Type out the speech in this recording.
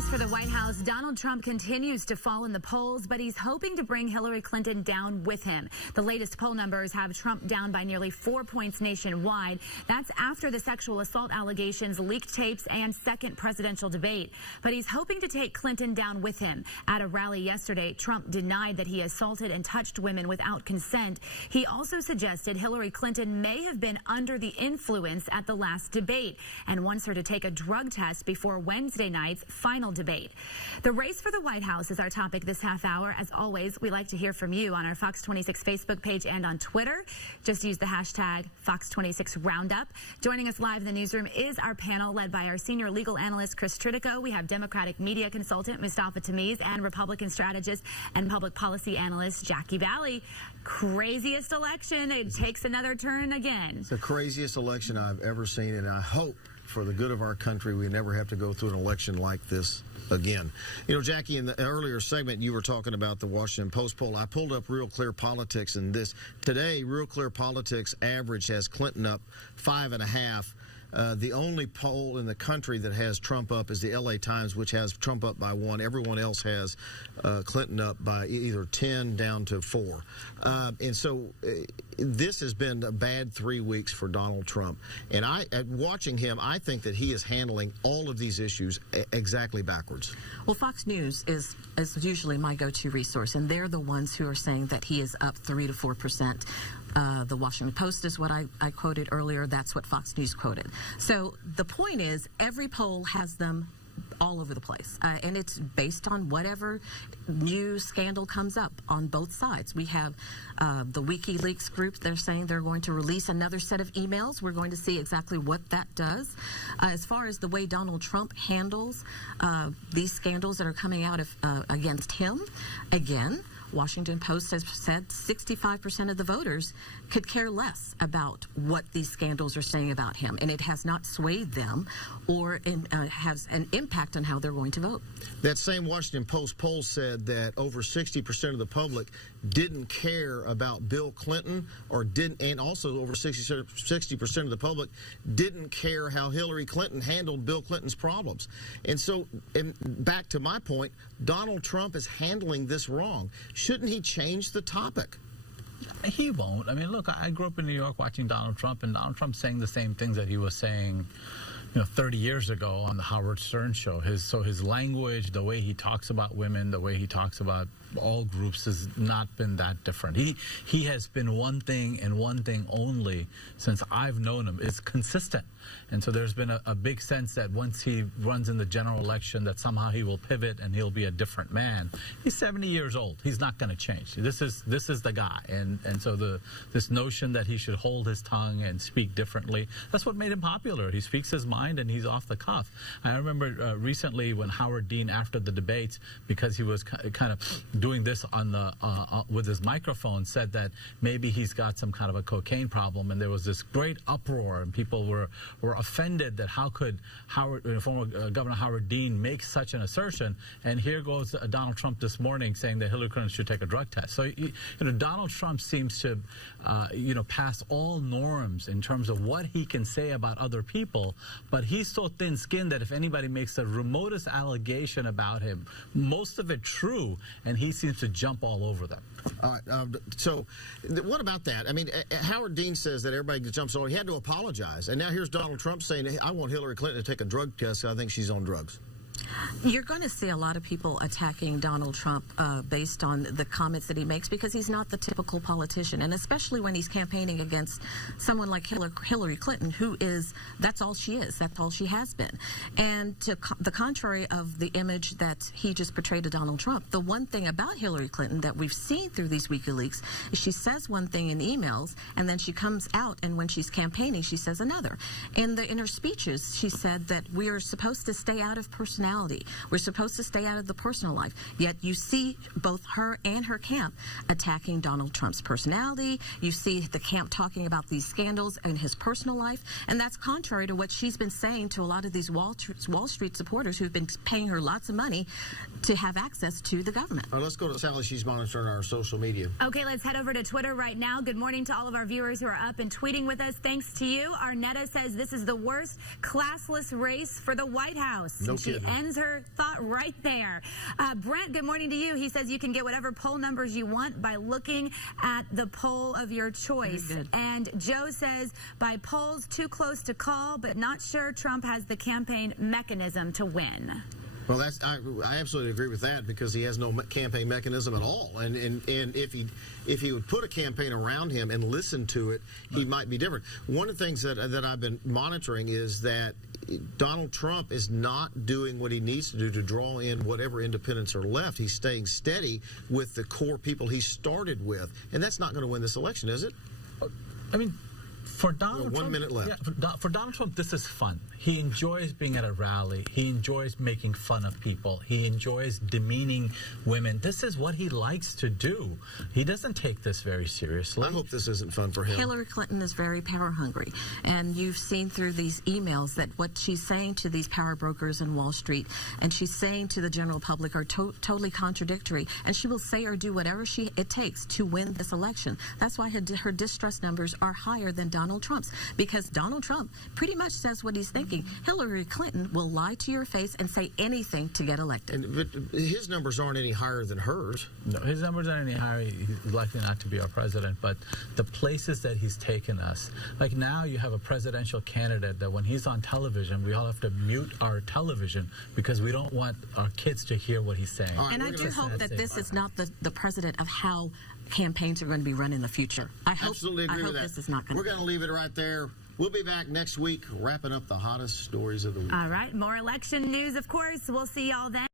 race for the White House, Donald Trump continues to fall in the polls, but he's hoping to bring Hillary Clinton down with him. The latest poll numbers have Trump down by nearly 4 points nationwide. That's after the sexual assault allegations, leaked tapes, and second presidential debate. But he's hoping to take Clinton down with him. At a rally yesterday, Trump denied that he assaulted and touched women without consent. He also suggested Hillary Clinton may have been under the influence at the last debate and wants her to take a drug test before Wednesday night's final debate. The race for the White House is our topic this half hour. As always, we like to hear from you on our Fox 26 Facebook page and on Twitter. Just use the hashtag Fox26Roundup. Joining us live in the newsroom is our panel led by our senior legal analyst, Chris Tritico. We have Democratic media consultant, Mustafa Tamiz, and Republican strategist and public policy analyst, Jackie Valley. Craziest election. It takes another turn again. It's the craziest election I've ever seen, and I hope for the good of our country we never have to go through an election like this again. You know, Jackie, in the earlier segment you were talking about the Washington Post poll. I pulled up Real Clear Politics, and this today Real Clear Politics average has Clinton up 5.5. The only poll in the country that has Trump up is the LA Times, which has Trump up by 1. Everyone else has Clinton up by either 10 down to 4. And so this has been a bad 3 weeks for Donald Trump. And watching him, I think that he is handling all of these issues exactly backwards. Well, Fox News is usually my go-to resource, and they're the ones who are saying that he is up 3 to 4%. The Washington Post is what I quoted earlier. That's what Fox News quoted. So the point is, every poll has them all over the place, and it's based on whatever new scandal comes up on both sides. We have the WikiLeaks group. They're saying they're going to release another set of emails. We're going to see exactly what that does. As far as the way Donald Trump handles these scandals that are coming out against him, again, Washington Post has said 65% of the voters could care less about what these scandals are saying about him, and it has not swayed them or has an impact on how they're going to vote. That same Washington Post poll said that over 60% of the public didn't care about Bill Clinton, and also over 60% of the public didn't care how Hillary Clinton handled Bill Clinton's problems. And so, back to my point, Donald Trump is handling this wrong. Shouldn't he change the topic? He won't. I mean, look, I grew up in New York watching Donald Trump, and Donald Trump saying the same things that he was saying 30 years ago on the Howard Stern show. His language, the way he talks about women, the way he talks about all groups has not been that different. He has been one thing and one thing only since I've known him. It's consistent. And so there's been a big sense that once he runs in the general election that somehow he will pivot and he'll be a different man. He's 70 years old. He's not going to change. This is the guy. And so this notion that he should hold his tongue and speak differently, that's what made him popular. He speaks his mind and he's off the cuff. I remember recently when Howard Dean, after the debates, because he was kind of doing this on the with his microphone, said that maybe he's got some kind of a cocaine problem, and there was this great uproar, and people were offended that how could former Governor Howard Dean make such an assertion. And here goes Donald Trump this morning saying that Hillary Clinton should take a drug test. So Donald Trump seems to pass all norms in terms of what he can say about other people, but he's so thin-skinned that if anybody makes the remotest allegation about him, most of it true, and he seems to jump all over them. All right, so what about that? I mean, Howard Dean says that everybody jumps on. He had to apologize, and now here's Donald Trump saying, hey, I want Hillary Clinton to take a drug test. I think she's on drugs. You're going to see a lot of people attacking Donald Trump based on the comments that he makes, because he's not the typical politician, and especially when he's campaigning against someone like Hillary Clinton, who is, that's all she is, that's all she has been. And to the contrary of the image that he just portrayed to Donald Trump, the one thing about Hillary Clinton that we've seen through these WikiLeaks is she says one thing in emails, and then she comes out, and when she's campaigning, she says another. In her speeches, she said that we are supposed to stay out of personality. We're supposed to stay out of the personal life. Yet you see both her and her camp attacking Donald Trump's personality. You see the camp talking about these scandals in his personal life. And that's contrary to what she's been saying to a lot of these Wall Street supporters who've been paying her lots of money to have access to the government. All right, let's go to Sally. She's monitoring our social media. Okay, let's head over to Twitter right now. Good morning to all of our viewers who are up and tweeting with us. Thanks to you. Arnetta says this is the worst classless race for the White House. No she kidding. ends ends her thought right there. Brent, good morning to you. He says you can get whatever poll numbers you want by looking at the poll of your choice. Very good. And Joe says, by polls too close to call, but not sure Trump has the campaign mechanism to win. Well, I absolutely agree with that, because he has no campaign mechanism at all. And if he would put a campaign around him and listen to it, he might be different. One of the things that I've been monitoring is that Donald Trump is not doing what he needs to do to draw in whatever independents are left. He's staying steady with the core people he started with, and that's not going to win this election, is it? I mean, for Donald Trump, 1 minute left. Yeah, for Donald Trump, this is fun. He enjoys being at a rally. He enjoys making fun of people. He enjoys demeaning women. This is what he likes to do. He doesn't take this very seriously. I hope this isn't fun for him. Hillary Clinton is very power hungry, and you've seen through these emails that what she's saying to these power brokers in Wall Street and she's saying to the general public are totally contradictory, and she will say or do whatever it takes to win this election. That's why her distrust numbers are higher than Donald Trump's, because Donald Trump pretty much says what he's thinking. Hillary Clinton will lie to your face and say anything to get elected. But his numbers aren't any higher than hers. No, his numbers aren't any higher. He's likely not to be our president. But the places that he's taken us, like now you have a presidential candidate that when he's on television, we all have to mute our television because we don't want our kids to hear what he's saying. Right, And I do hope that this is not the precedent of how campaigns are going to be run in the future. I hope this is not going to. We're going to leave it right there. We'll be back next week, wrapping up the hottest stories of the week. All right, more election news, of course. We'll see y'all then.